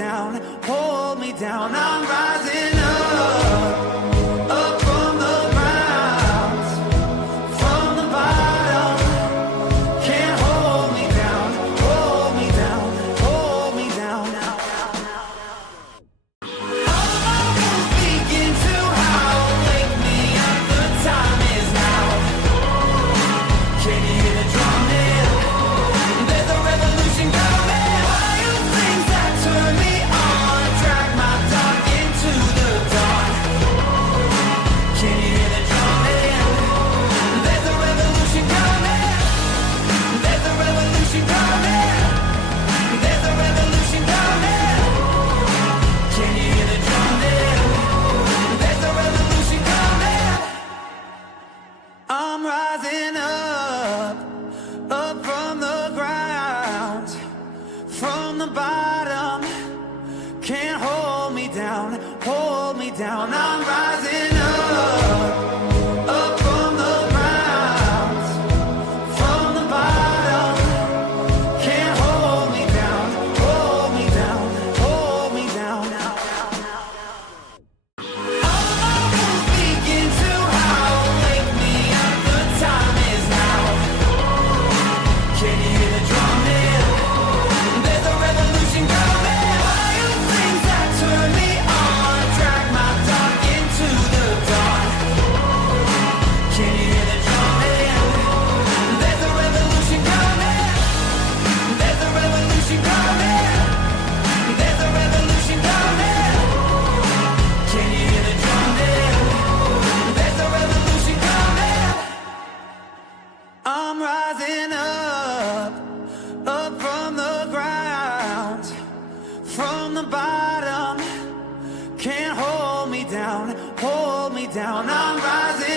down, hold me down. I'm rising up, up from the ground, from the bottom. Can't hold me down, hold me down, hold me down. All my wolves begin to howl, wake me up, the time is now. Can you hear the drumming? There's a revolution coming. Wild things that turn me on, drag my dark into the dawn. Can you hear the drumming? There's a revolution coming. There's a revolution coming. There's a revolution coming. Can you hear the drumming? There's a revolution coming. I'm rising up, up from the ground, from the bottom. Can't hold me down, hold me down. I'm rising up from the ground, from the bottom. Can't hold me down, hold me down, hold me down. All my wolves begin to howl, wake me up, the time is now. Can you hear the drumming? There's a revolution coming. Wild things that turn me on, drag my dark into the dawn. Can you hear the drumming? There's a revolution coming. There's a revolution coming. There's a revolution coming. Can you hear the drumming? There's a revolution coming. I'm rising up from the ground, from the bottom. Can't hold me down, hold me down. I'm rising